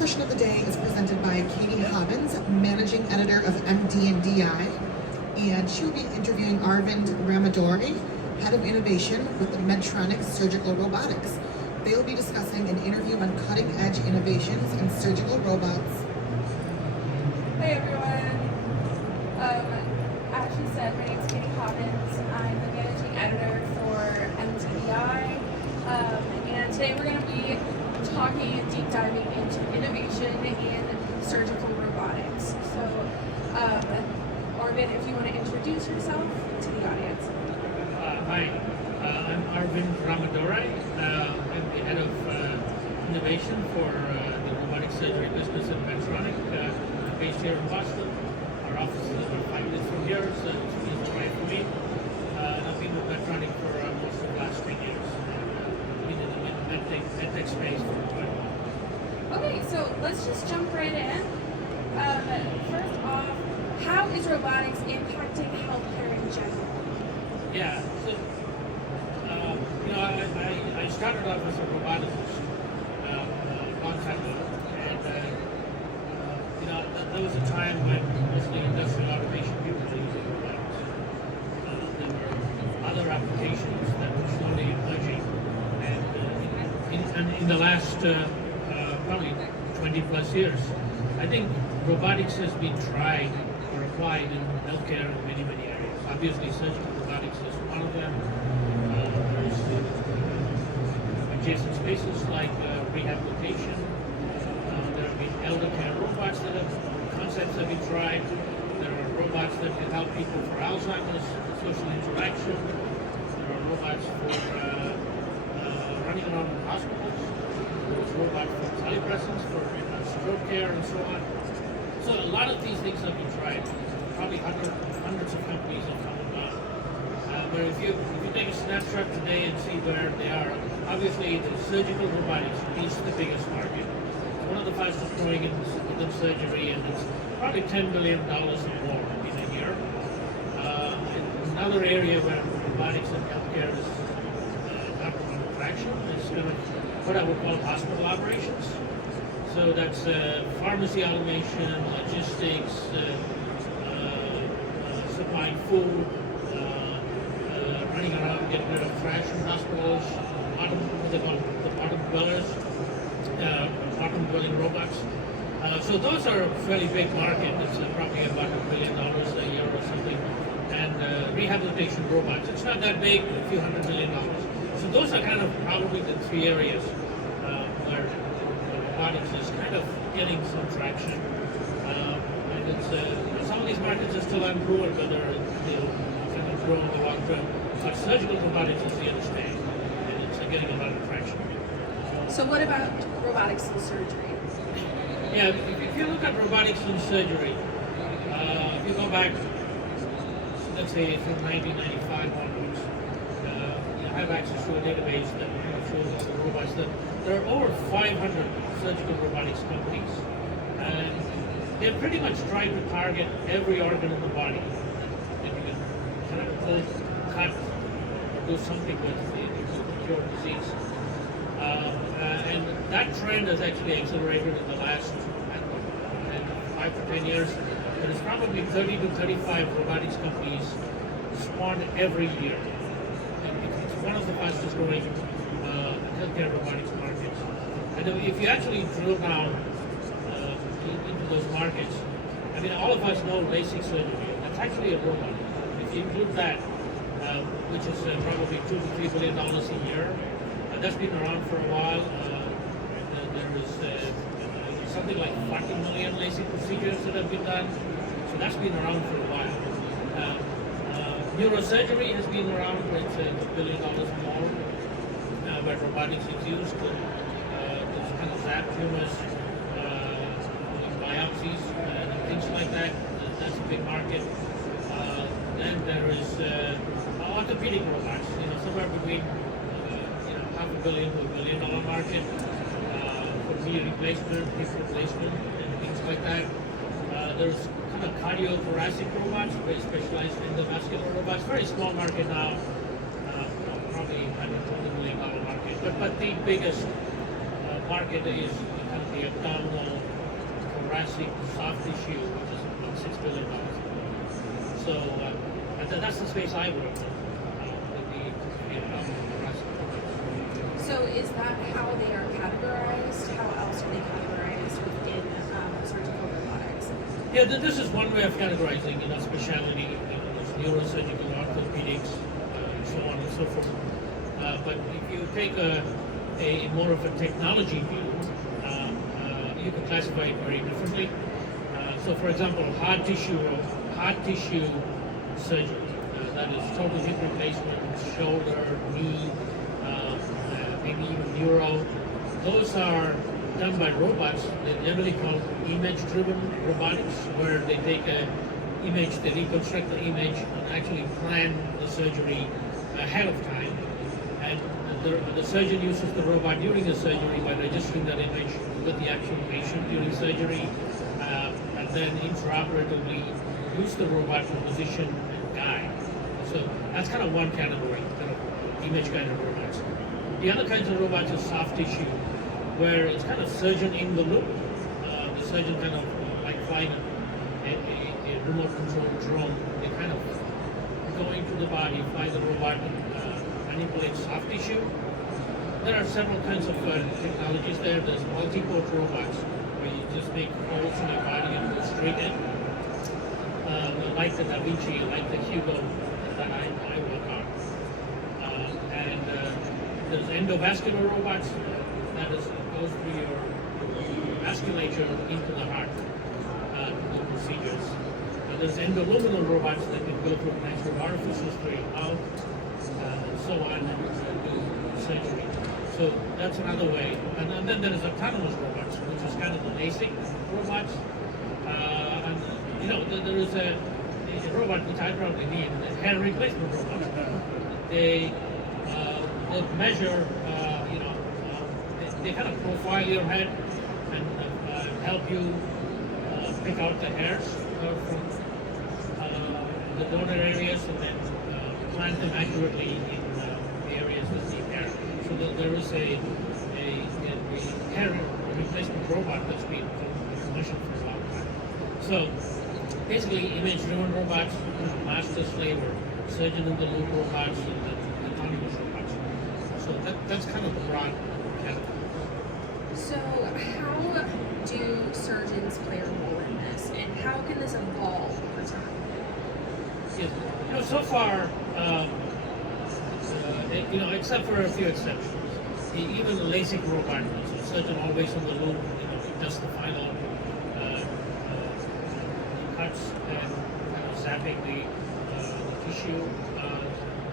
session of the day is presented by Katie Hobbins, Managing Editor of MD+DI, and she will be interviewing Arvind Ramadorai, Head of Innovation with the Medtronic Surgical Robotics. They will be discussing an interview on cutting-edge innovations in surgical robots. Hey everyone. As she said, my name is Katie Hobbins. I'm the Managing Editor for MD+DI. And today we're going to be talking and deep diving into innovation in surgical robotics. So, Arvind, if you want to introduce yourself to the audience. Hi, I'm Arvind Ramadorai. I'm the head of innovation for the robotic surgery business at Medtronic, based here in Boston. Our office is about 5 minutes from here, so it's easy right for me. And I've been with Medtronic for most of the last 10 years. Been in the medtech space for quite a while. Okay, so let's just jump right in. First off, how is robotics impacting healthcare in general? Yeah, so I started off as a roboticist a long time ago, and there was a time when mostly industrial automation people were using robotics. There were other applications that were slowly emerging, and in the last probably 20 plus years, I think robotics has been tried or applied in healthcare in many areas. Obviously, surgical robotics is one of them. There's adjacent spaces like rehabilitation. There have been elder care robots concepts have been tried. There are robots that can help people for Alzheimer's, social interaction. There are robots for running around in hospitals. There's robots for telepresence, for stroke care, and so on. So a lot of these things have been tried. Probably hundreds of companies have come and gone. But if you take a snapshot today and see where they are, obviously the surgical robotics is the biggest market. It's one of the fastest growing within surgery, and it's probably $10 billion or more in a year. Another area where robotics and healthcare is number one attraction is kind of what I would call hospital operations. So that's pharmacy automation, logistics, supplying food, running around, getting rid of trash from hospitals, what they call the bottom dwellers, bottom dwelling robots. So those are a fairly big market. It's probably about $1 billion a year or something. And rehabilitation robots, it's not that big, a few $100 million. So those are kind of probably the three areas where robotics is kind of getting some traction. And it's some of these markets are still unproven, but they'll kind of grow in the long term. So surgical robotics is the understanding, and it's getting a lot of traction. So what about robotics in surgery? Yeah, if you look at robotics in surgery, if you go back, let's say from 1995 onwards, you have access to a database that shows all the robots. There are over 500 surgical robotics companies, and they've pretty much tried to target every organ in the body that you can kind of pull, cut, or do something with to cure disease. And that trend has actually accelerated in the last 5 to 10 years. There is probably 30 to 35 robotics companies spawned every year. And it's one of the fastest growing healthcare robotics markets. And if you actually drill down into those markets, I mean, all of us know LASIK surgery. That's actually a robot. If you include that, which is probably $2 to $3 billion a year, that's been around for a while. There is something like 40 million LASIK procedures that have been done. So that's been around for a while. Neurosurgery has been around. It's $1 billion more. Where robotics is used to kind of zap tumors, biopsies, and things like that. That's a big market. Then there is orthopedic robots. Somewhere between $500 million to $1 billion market for knee replacement, hip replacement, and things like that. There's kind of cardiothoracic robots, very specialized in the vascular robots. Very small market now, probably $120 million market. But the biggest market is kind of the abdominal basic soft tissue, which is about $6 billion. So that's the space I work in. So is that how they are categorized? How else are they categorized within surgical robotics? Yeah, this is one way of categorizing, specialty, there's neurosurgical, orthopedics, and so on and so forth. But if you take a more of a technology view, you can classify it very differently. So, for example, hard tissue surgery, that is total hip replacement, shoulder, knee, maybe even neuro. Those are done by robots. They're generally called image-driven robotics, where they take an image, they reconstruct the image, and actually plan the surgery ahead of time. And the surgeon uses the robot during the surgery by registering that image with the actual patient during surgery, and then intraoperatively use the robot to position and guide. So that's kind of one category, kind of image-guided robots. The other kinds of robots are soft tissue, where it's kind of surgeon in the loop. The surgeon kind of like flying a remote controlled drone. They kind of go into the body, fly the robot, and manipulate soft tissue. There are several kinds of technologies there. There's multi-port robots, where you just make holes in your body and go straight in. Like the Da Vinci, like the Hugo that I work on. And there's endovascular robots that goes through your vasculature into the heart, the procedures. There's endoluminal robots that can go through natural orifices through your mouth, and so on, and do surgery. So that's another way. And then there's autonomous robots, which is kind of the basic robots. There is a robot which I probably need, a hair replacement robot. They measure, they kind of profile your head and help you pick out the hairs from the donor areas, and then plant them accurately in the areas that need hair. So there is a hair replacement robot that's been commissioned for a long time. So basically, image-driven robots, master-slave or surgeon-in-the-loop robots, and then autonomous robots. So that's kind of the broad category. So how do surgeons play a role in this, and how can this evolve over time? Yes. So far, except for a few exceptions, even the LASIK robot, the surgeon always in the loop, does the final cuts and zapping the tissue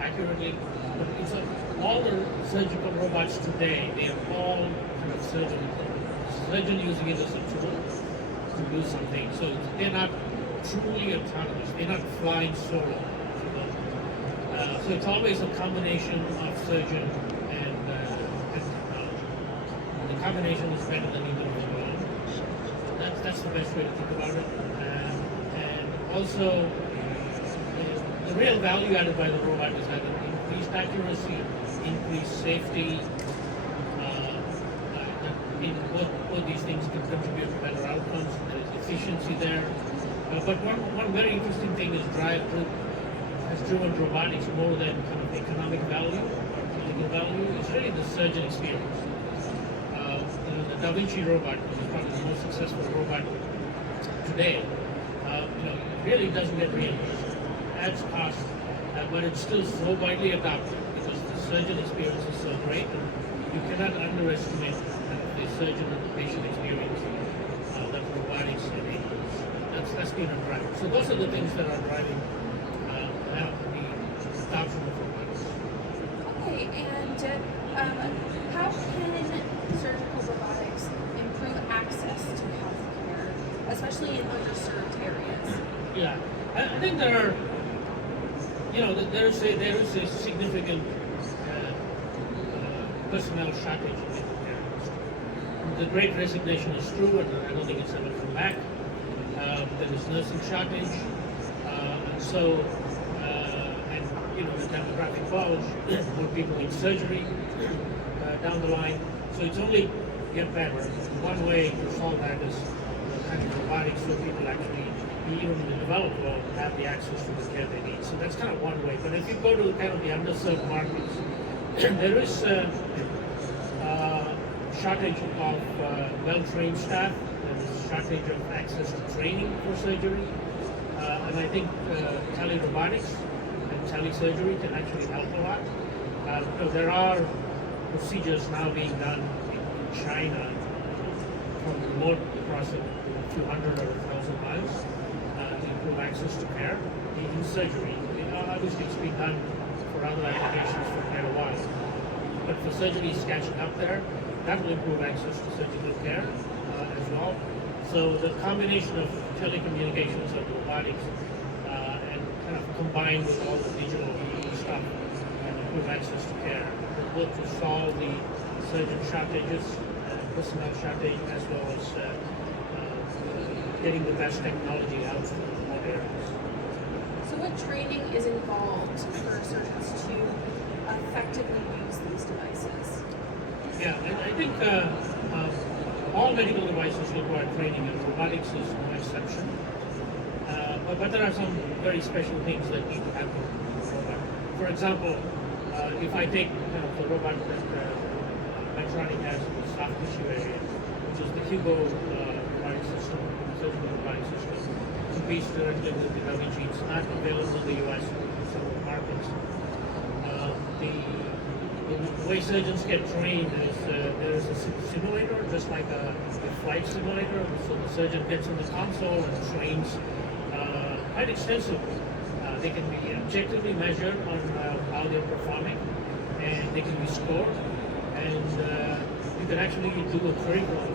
accurately. But all the surgical robots today, they are all kind of surgeon using it as a tool to do something. So they're not truly autonomous. They're not flying solo. So it's always a combination of surgeon and technology. And the combination is better than either of them alone. That's the best way to think about it. And also, the real value added by the robot is either increased accuracy, increased safety. Both these things can contribute to better outcomes. There is efficiency there. But one very interesting thing is has driven robotics more than kind of economic value or clinical value. It's really the surgeon experience. The Da Vinci robot, which is probably the most successful robot today, really doesn't get reimbursed. Adds cost, but it's still so widely adopted because the surgeon experience is so great. You cannot underestimate the surgeon and the patient experience that robotics enables. That's been a driver. So those are the things that are driving the adoption of robotics. Okay, and how can surgical robotics improve access to healthcare, especially in underserved areas? Yeah, I think there is a significant personnel shortage in the healthcare industry. The Great Resignation is true, and I don't think it's ever come back. There is nursing shortage, and so the demographic bulge, more people in surgery down the line. So it's only get better. One way to solve that is kind of robotics so people actually, even in the developed world, have the access to the care they need. So that's kind of one way. But if you go to kind of the underserved markets, there is shortage of well-trained staff. There's shortage of access to training for surgery. And I think tele-robotics and tele-surgery can actually help a lot. There are procedures now being done in China from remote across a few hundred or 1,000 miles to improve access to care in surgery. Obviously, it's been done for other applications for quite a while. But for surgery, it's catching up there. That will improve access to surgical care as well. So the combination of telecommunications and robotics and kind of combined with all the digital stuff and improve access to care will work to solve the surgeon shortages, personnel shortage, as well as getting the best technology out to remote areas. So what training is involved for surgeons to effectively use these devices? Yeah, and I think all medical devices require training, and robotics is no exception. But there are some very special things that need to happen with the robot. For example, if I take kind of the robot that Medtronic has in the soft tissue area, which is the Hugo robotic system, surgical robotic system, competes directly with the Da Vinci. It's not available in the US in several markets. The way surgeons get trained is there is a simulator, just like a flight simulator. So the surgeon gets in the console and trains quite extensively. They can be objectively measured on how they're performing, and they can be scored. And you can actually do a curriculum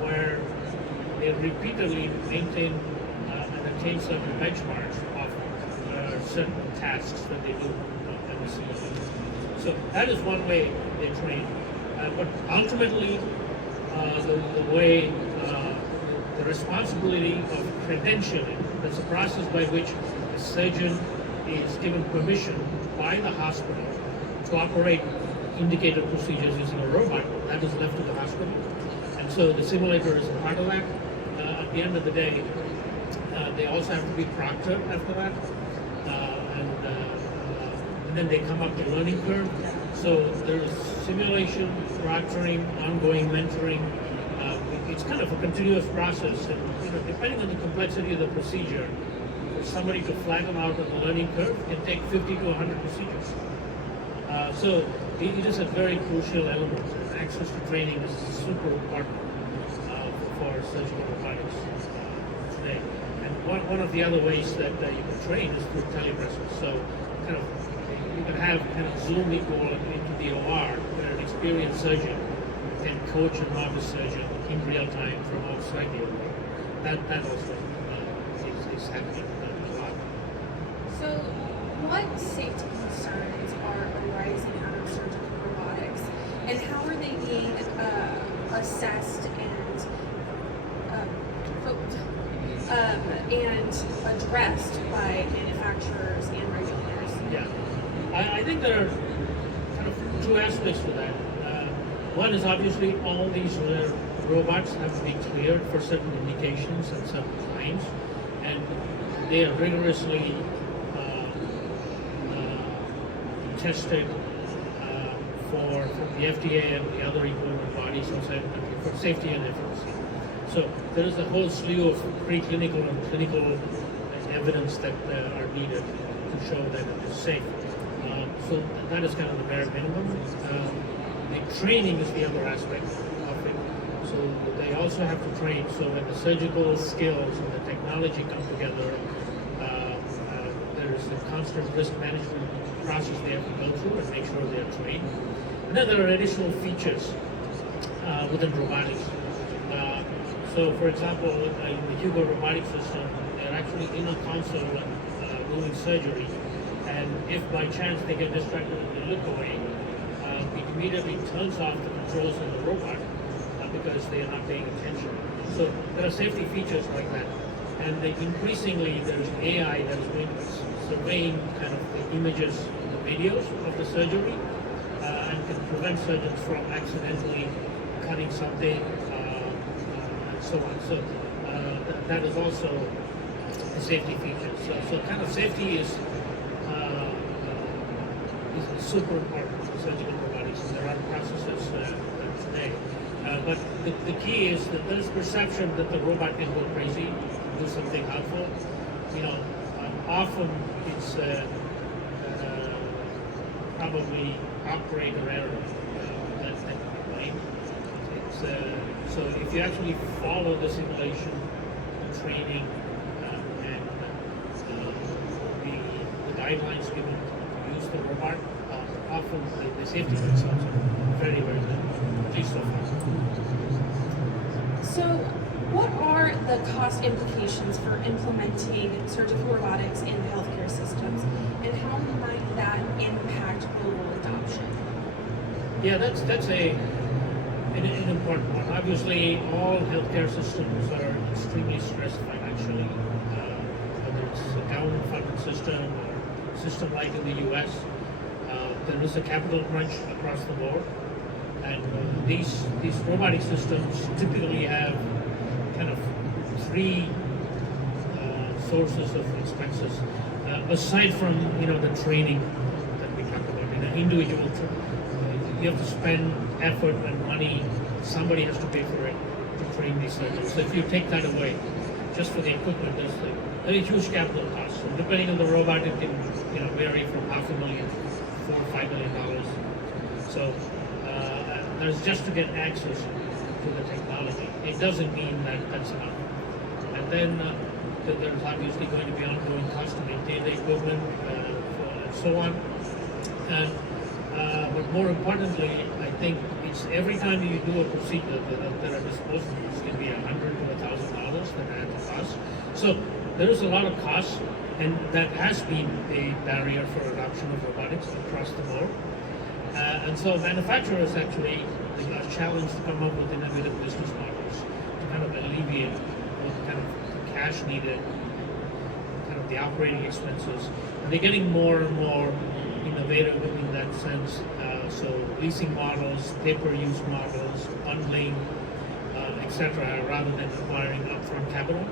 where they repeatedly maintain and attain certain benchmarks of certain tasks that they do in the simulator. So that is one way they train. But ultimately, the way, the responsibility of credentialing, that's a process by which a surgeon is given permission by the hospital to operate indicated procedures using a robot, that is left to the hospital. And so the simulator is a part of that. At the end of the day, they also have to be proctored after that. And then they come up the learning curve. So there's simulation, proctoring, ongoing mentoring. It's kind of a continuous process. And depending on the complexity of the procedure, for somebody to flatten out on the learning curve can take 50 to 100 procedures. So it is a very crucial element. Access to training is super important for surgical robotics today. And one of the other ways that you can train is through telepresence. So kind of you can have kind of Zoom equal into the OR where an experienced surgeon can coach a novice surgeon in real time from outside the OR. That also is happening a lot. So what safety concerns are arising out of surgical robotics, and how are they being assessed and addressed by manufacturers and regulators? Yeah, I think there are kind of two aspects to that. One is obviously all these robots have to be cleared for certain indications and certain claims, and they are rigorously tested for the FDA and the other equivalent bodies outside the country for safety and efficacy. So there is a whole slew of preclinical and clinical evidence that are needed to show that it is safe. So that is kind of the bare minimum. The training is the other aspect of it. So they also have to train. So when the surgical skills and the technology come together, there is a constant risk management process they have to go through and make sure they're trained. And then there are additional features within robotics. So for example, in the Hugo robotic system, they're actually in a console doing surgery. And if by chance they get distracted and they look away, it immediately turns off the controls of the robot because they are not paying attention. So there are safety features like that. And increasingly there's AI that is going to be surveying kind of the images, the videos of the surgery, and can prevent surgeons from accidentally cutting something and so on. So that is also a safety feature. So kind of safety is super important for surgical robotics. There are processes today. But the key is that there is perception that the robot can go crazy, do something harmful. Often it's probably operator error that's right. So if you actually follow the simulation, the training, and the guidelines given to use the robot, often the safety results are very, very good, at least so far. So, what are the cost implications for implementing surgical robotics in healthcare systems, and how might that impact global adoption? Yeah, that's an important one. Obviously, all healthcare systems are extremely stressed financially, whether it's a government-funded system or a system like in the U.S. There is a capital crunch across the board, and these robotic systems typically have kind of three sources of expenses, aside from the training that we talked about. In an individual, you have to spend effort and money. Somebody has to pay for it to train these surgeons. So if you take that away, just for the equipment, there's a huge capital cost. So depending on the robot, it can vary from $500,000 to $4 or $5 million. So there's just to get access to the technology. It doesn't mean that that's enough. And then there's obviously going to be ongoing cost to maintain the equipment and so on. And but more importantly, I think it's every time you do a procedure, there are disposables can be $100 to $1,000 that add to cost. So there is a lot of cost, and that has been a barrier for adoption of robotics across the board. And so manufacturers actually are challenged to come up with innovative business models to kind of alleviate both kind of the cash needed, kind of the operating expenses. And they're getting more and more innovative in that sense. So leasing models, pay-per-use models, bundling, etc., rather than requiring upfront capital.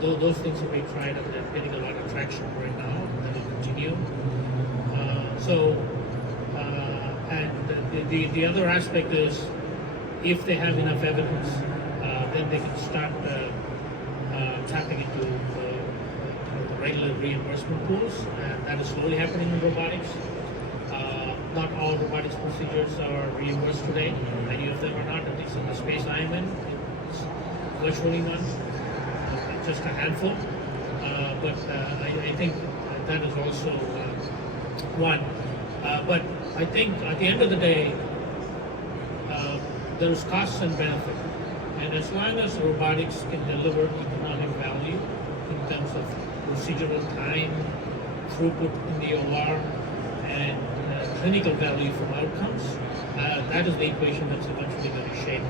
Those things are being tried and they're getting a lot of traction right now. That will continue. And the other aspect is, if they have enough evidence, then they can start tapping into the regular reimbursement pools, and that is slowly happening in robotics. Not all robotics procedures are reimbursed today. Many of them are not, at least in the space I'm in. It's virtually none, just a handful. But I think that is also one. But I think at the end of the day, there's costs and benefit. And as long as robotics can deliver economic value in terms of procedural time, throughput in the OR, and clinical value from outcomes, that is the equation that's eventually going to shape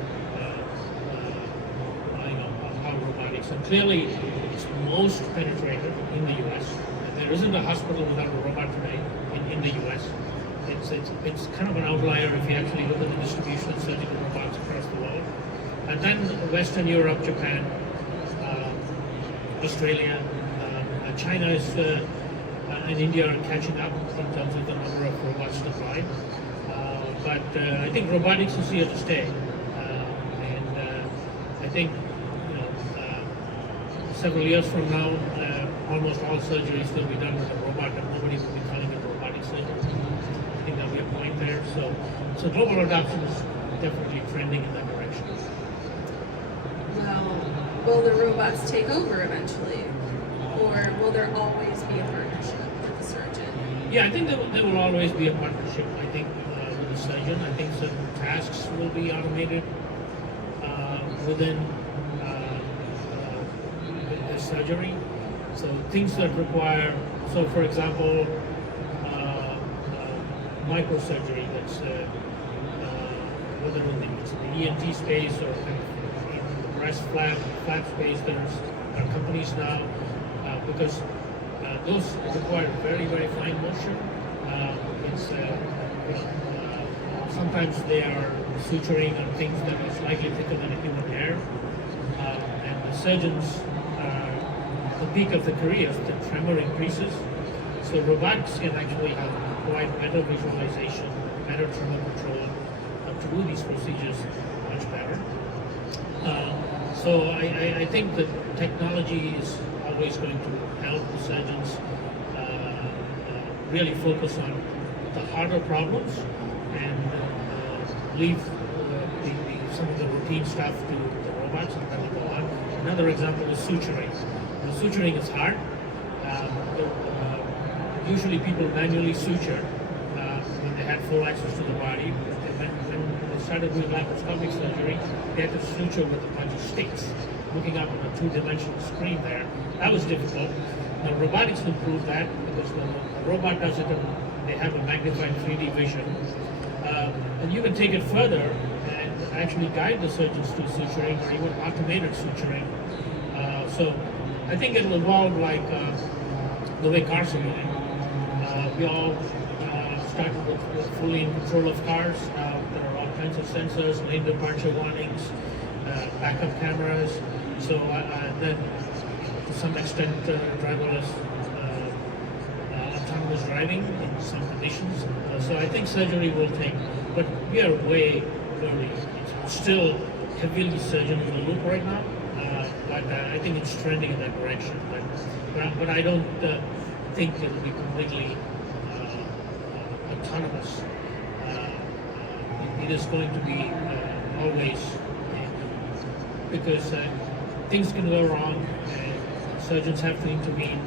how robotics. And clearly, it's most penetrated in the U.S. There isn't a hospital without a robot today in the U.S. It's kind of an outlier if you actually look at the distribution of surgical robots across the world. And then Western Europe, Japan, Australia, China is and India are catching up in terms of the number of robots deployed. But I think robotics is here to stay. And I think several years from now, almost all surgeries will be done with a robot, and nobody will be calling it robotic surgery. I think there'll be a point there. So global adoption is definitely trending in that direction. Well, will the robots take over eventually? Or will there always be a partnership with the surgeon? Yeah, I think there will always be a partnership, I think, with the surgeon. I think certain tasks will be automated within the surgery. So things that require, so for example, microsurgery, that's whether it's in the ENT space or in the breast flap space, there are companies now, because those require very, very fine motion. Sometimes they are suturing on things that are slightly thicker than a human hair. surgeons, the peak of the career, the tremor increases. So robotics can actually help provide better visualization, better tremor control, to do these procedures much better. So I think that technology is always going to help the surgeons really focus on the harder problems and leave some of the routine stuff to the robots and that'll go on. Another example is suturing. The suturing is hard. Usually people manually suture when they had full access to the body. When they started doing laparoscopic surgery, they had to suture with a bunch of sticks, looking up on a two-dimensional screen there. That was difficult. Now robotics improved that because the robot does it and they have a magnified 3D vision. And you can take it further and actually guide the surgeons to suturing or even automated suturing. So I think it will evolve like the way cars are going. We all started with fully in control of cars. Now there are all kinds of sensors, lane departure warnings, backup cameras. So then to some extent driverless autonomous driving in some conditions. So I think surgery will take, but we are way early. It's still heavily surgeon in the loop right now, but I think it's trending in that direction. But I don't think it will be completely autonomous. It is going to be always, because things can go wrong and surgeons have to intervene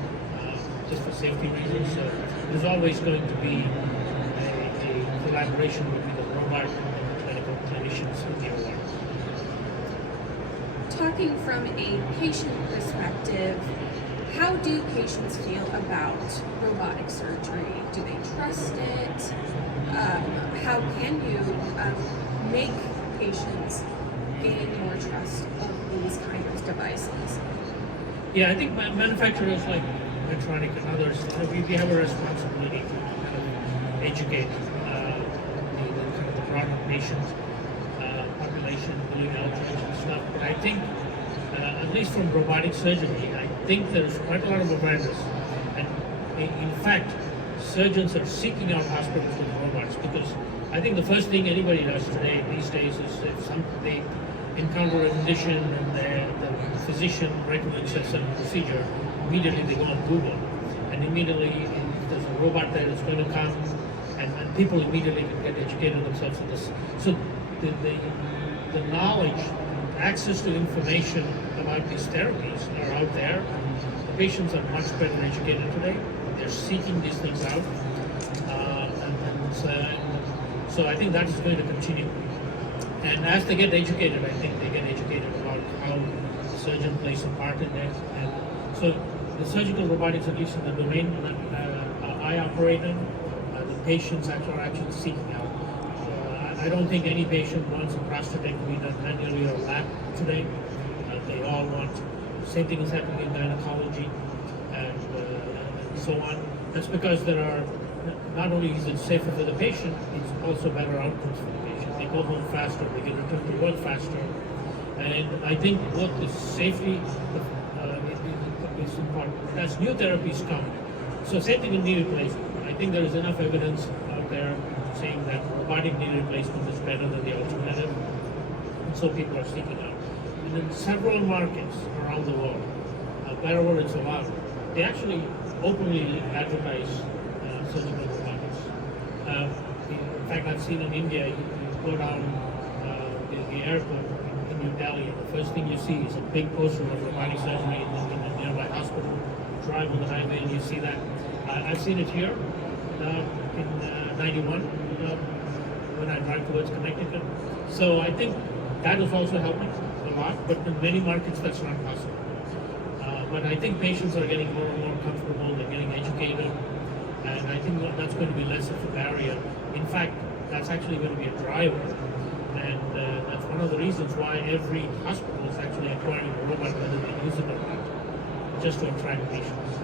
just for safety reasons. So there's always going to be a collaboration between the robot and the clinical clinicians in the OR. Talking from a patient perspective, how do patients feel about robotic surgery? Do they trust it? How can you make patients gain more trust of these kinds of devices? Yeah, I think manufacturers like Medtronic and others, we have a responsibility to kind of educate the broader patient population, doing outreach and stuff. But I think, at least from robotic surgery, I think there's quite a lot of awareness. And in fact, surgeons are seeking out hospitals with robots because I think the first thing anybody does today, these days, is if they encounter a physician and the physician recommends some procedure, immediately they go on Google. And immediately, if there's a robot there that's going to come, and people immediately can get educated themselves on this. So the knowledge, access to information about these therapies are out there. The patients are much better educated today. They're seeking these things out. So I think that is going to continue. And as they get educated, I think they get educated about how the surgeon plays a part in it. And so the surgical robotics, at least in the domain that I operate in, the patients are actually seeking out. I don't think any patient wants a prostatectomy done manually or lab today. They all want, same thing is happening in gynecology and so on. That's because there are, not only is it safer for the patient, it's also better outcomes for the patient. They go home faster, they get returned to work faster. And I think both the safety is important. As new therapies come, so same thing in knee replacement. I think there is enough evidence out there saying that robotic knee replacement is better than the alternative. And so people are seeking out. And in several markets around the world, wherever it's allowed, they actually openly advertise surgical robotics. In fact, I've seen in India, you go down the airport in New Delhi, and the first thing you see is a big poster of robotic surgery in a nearby hospital. You drive on the highway and you see that. I've seen it here in 91 when I drive towards Connecticut. So I think that is also helping a lot, but in many markets that's not possible. But I think patients are getting more and more comfortable, they're getting educated, and I think that's going to be less of a barrier. In fact, that's actually going to be a driver, and that's one of the reasons why every hospital is actually acquiring a robot rather than using a robot, just to attract patients.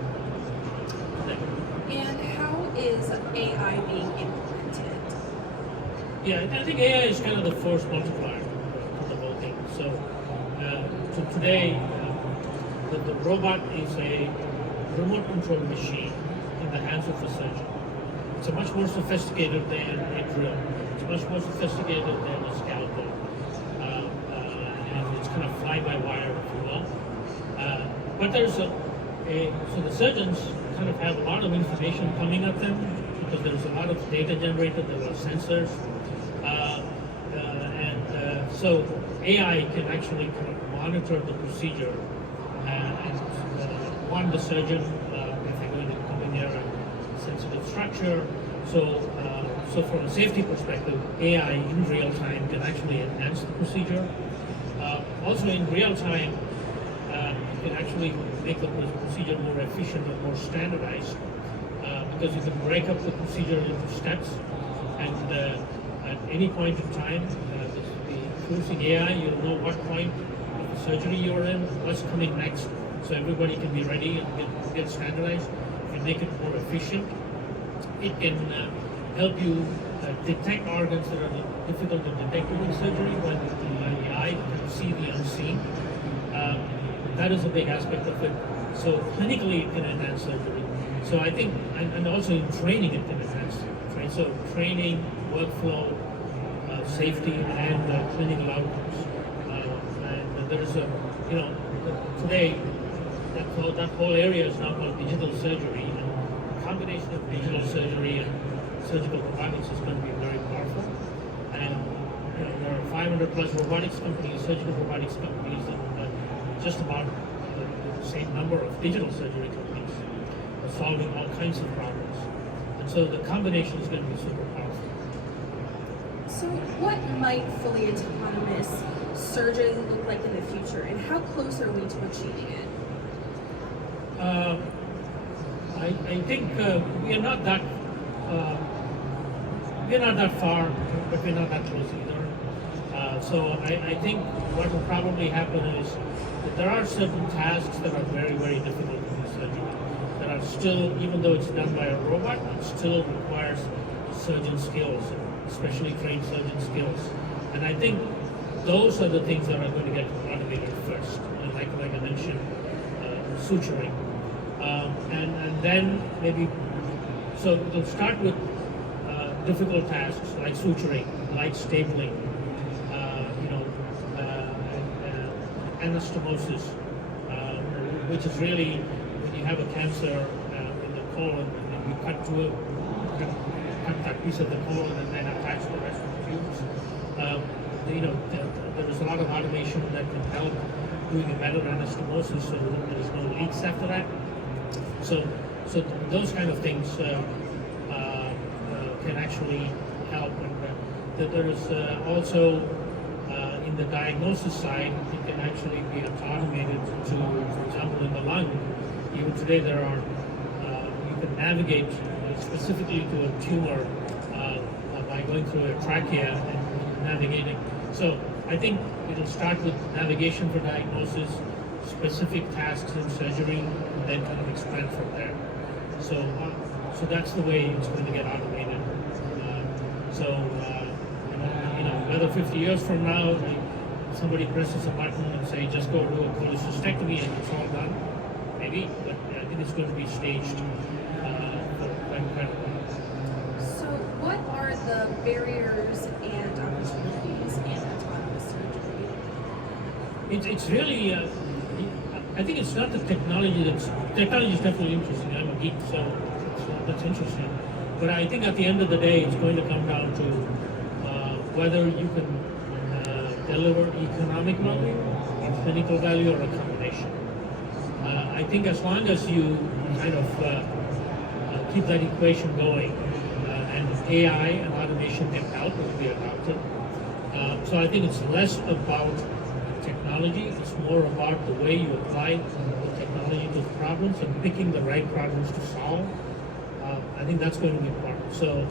And how is AI being implemented? Yeah, I think AI is kind of the force multiplier to the whole thing. So today, the robot is a remote control machine in the hands of a surgeon. It's a much more sophisticated than a drill. It's much more sophisticated than a scalpel. And it's kind of fly-by-wire, if you will. But there's so the surgeons kind of have a lot of information coming at them because there's a lot of data generated, there are sensors. So AI can actually kind of monitor the procedure and warn the surgeon if they're going to come in near a sensitive structure. So from a safety perspective, AI in real time can actually enhance the procedure. Also in real time, it can actually make the procedure more efficient and more standardized because you can break up the procedure into steps, and at any point in time, using AI, you'll know what point of the surgery you're in, what's coming next, so everybody can be ready and get standardized and make it more efficient. It can help you detect organs that are difficult to detect in surgery when the eye can see the unseen. That is a big aspect of it. So clinically, it can enhance surgery. So I think, and also in training, it can enhance. Right? So training, workflow, safety, and clinical outcomes. And there is today that whole area is now called digital surgery, and the combination of digital surgery and surgical robotics is going to be very powerful. And there are 500 plus robotics companies, surgical robotics companies, and just about the same number of digital surgery companies are solving all kinds of problems. And so the combination is going to be super powerful. So what might fully autonomous surgery look like in the future, and how close are we to achieving it? I think we are not that far, but we're not that close either. So I think what will probably happen is that there are certain tasks that are very, very difficult to do surgery, that are still, even though it's done by a robot, it still requires surgeon skills, especially trained surgeon skills. And I think those are the things that are going to get automated first. And like I mentioned, suturing. And then maybe, so we'll start with difficult tasks like suturing, like stapling, anastomosis, which is really when you have a cancer in the colon and you cut that piece of the colon and then attach the rest of the tubes. There is a lot of automation that can help doing a better anastomosis so that there is no leaks after that. So those kind of things can actually help. And there is also in the diagnosis side, it can actually be automated to, for example, in the lung. Even today, there are you can navigate specifically to a tumor by going through a trachea and navigating. So I think it'll start with navigation for diagnosis, specific tasks in surgery, and then kind of expand from there. So that's the way it's going to get automated. Whether 50 years from now, somebody presses a button and say, just go do a cholecystectomy and it's all done, maybe, but I think it's going to be staged for quite a while. So what are the barriers and opportunities in autonomous surgery? It's really, I think it's not the technology technology is definitely interesting. I'm a geek, so that's interesting. But I think at the end of the day, it's going to come down to whether you can deliver economic value or clinical value or a combination. I think as long as you kind of keep that equation going and AI and automation can help, it will be adopted. So I think it's less about technology, it's more about the way you apply the technology to the problems and picking the right problems to solve. I think that's going to be important. So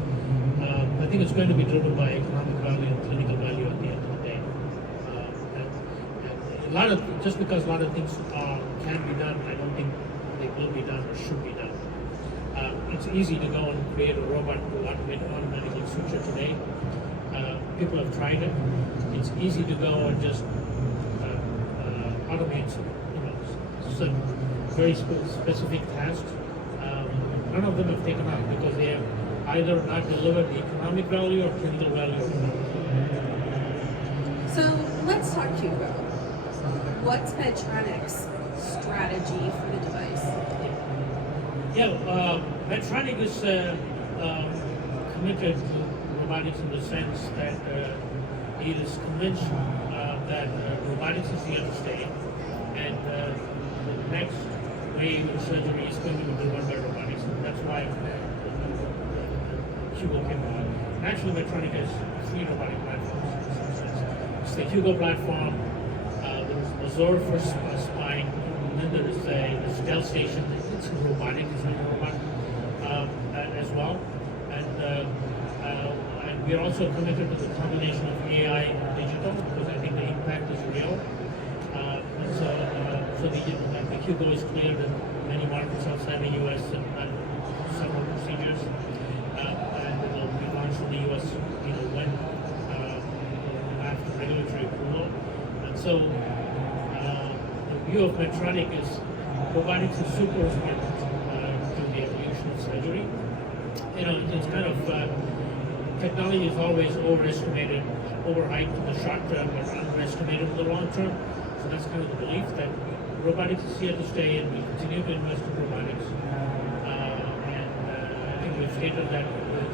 I think it's going to be driven by economic value and clinical value at the end of the day. And just because a lot of things can be done, I don't think they will be done or should be done. It's easy to go and create a robot to automate automatically suture today. People have tried it. It's easy to go and just automate certain very specific tasks, none of them have taken off because they have either not delivered the economic value or clinical value. So let's talk Hugo. What's Medtronic's strategy for the device? Yeah, Medtronic is committed to robotics in the sense that it is convinced that robotics is here to stay, and the next wave of surgery is going to be delivered by robotics. And that's why Hugo came out. Actually, Medtronic has 3 robotic platforms. It's the Hugo platform, there's the Zor for spine, and then there is the Stealth Station. It's robotic, it's not a robot as well. And we are also committed to the combination of AI and digital because I think the impact is real. And so the Hugo is cleared in many markets outside the US and several procedures. And it will be launched in the US, when after regulatory approval. And so the view of Medtronic is robotics is super important to the evolution of surgery. It's kind of technology is always overestimated, overhyped in the short term, but underestimated in the long term. So that's kind of the belief that robotics is here to stay, and we continue to invest in robotics. I think we've stated that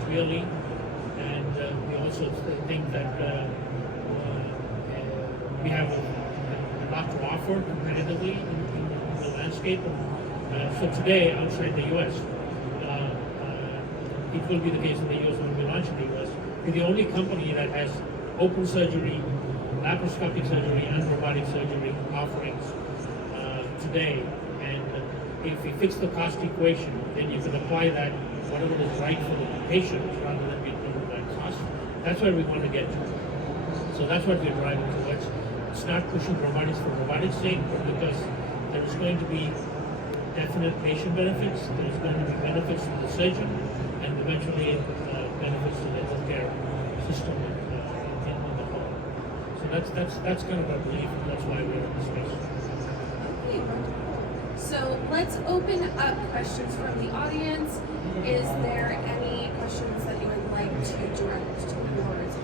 clearly, and we also think that we have a lot to offer competitively in the landscape. So today, outside the U.S., it will be the case in the U.S. when we launch in the U.S. We're the only company that has open surgery, laparoscopic surgery, and robotic surgery offerings today. And if we fix the cost equation, then you can apply that whatever is right for the patient rather than being driven by cost. That's where we want to get to. So that's what we're driving towards. It's not pushing robotics for robotics' sake, but because there is going to be definite patient benefits, there's going to be benefits to the surgeon, and eventually benefits to the healthcare system in the whole. So that's kind of our belief, and that's why we're in this space. Okay. So let's open up questions from the audience. Is there any questions that you would like to direct towards